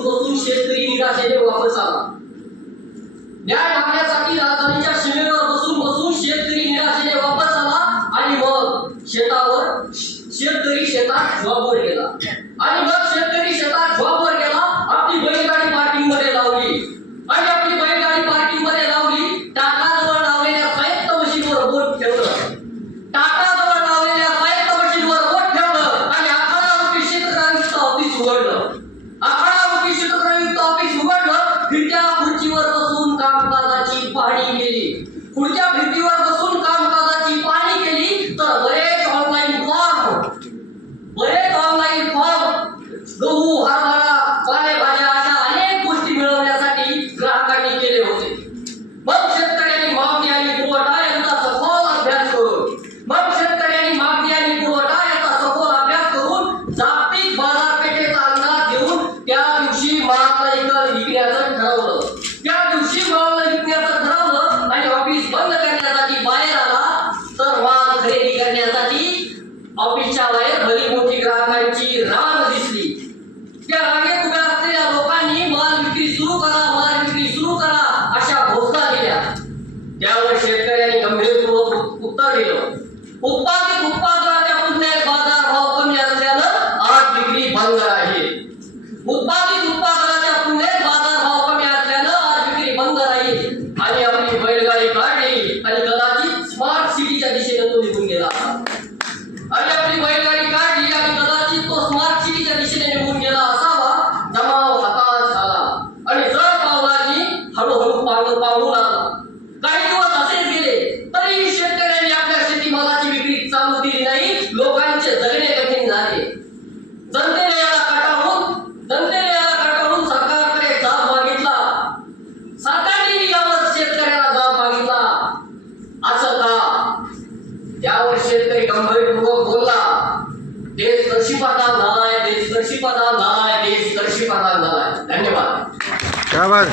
बसून शेतकरी निराशेने वापस आला। न्याय मागण्यासाठी राजधानीच्या सीमेवर बसून शेतकरी निराशेने वापस आला आणि मग शेतकरी शेतात जॉबवर गेला आपली बैलगाडी पार्किंग मध्ये लावली टाटाजवळ लावलेल्या साहित्य मशीनवर बोट ठेवलं आणि 11 क्षेत्रग्रामयुक्त ऑफिस उघडलं खिडक्या खुर्चीवर बसून कामकाजाची पाहणी केली तर बरेच ऑनलाईन फॉर्म गहू हरभरा पालेभाज्या अशा अनेक गोष्टी मिळवण्यासाठी ग्राहकांनी केले होते। मग शेतकऱ्यांनी मागणी आणि पुरवठा यांचा सखोल अभ्यास करून जागतिक बाजारपेठेचा अंदाज घेऊन त्या दिवशी माल विकण्याचं ठरवलं आणि ऑफिस बंद करण्यासाठी बाहेर आला तर माल खरेदी करण्यासाठी ऑफिसच्या बाहेर भली मोठी ग्राहकांची रांग दिसली। त्या रांगेत उभ्या असलेल्या लोकांनी माल विक्री सुरू करा अशा घोषणा दिल्या। त्यावर शेतकऱ्यांनी गंभीरपूर्वक उत्तर दिलं। उत्पादनाच्या तुलनेत बाजारभाव कमी असल्यानं आज विक्री बंद आहे। आणि आपली बैलगाडी काढली आणि कदाचित स्मार्ट सिटीच्या दिशेने तो निघून गेला असावा। जमाव हताश झाला आणि जर पावलांनी हळूहळू पांगू लागला। काही दिवस असेच गेले तरी शेतकऱ्यांनी आपल्या शेतीमालाची विक्री चालू केली नाही। लोकांचे जगणे कठीण झाले। जनतेने याला कटाळून सरकारकडे जाब मागितला। सरकारने यावर शेतकऱ्याला जाब मागितला। असं का? त्यावर शेतकरी गंभीरपूर्वक बोलला, देश कृषीप्रधान झालाय। धन्यवाद। क्या बात।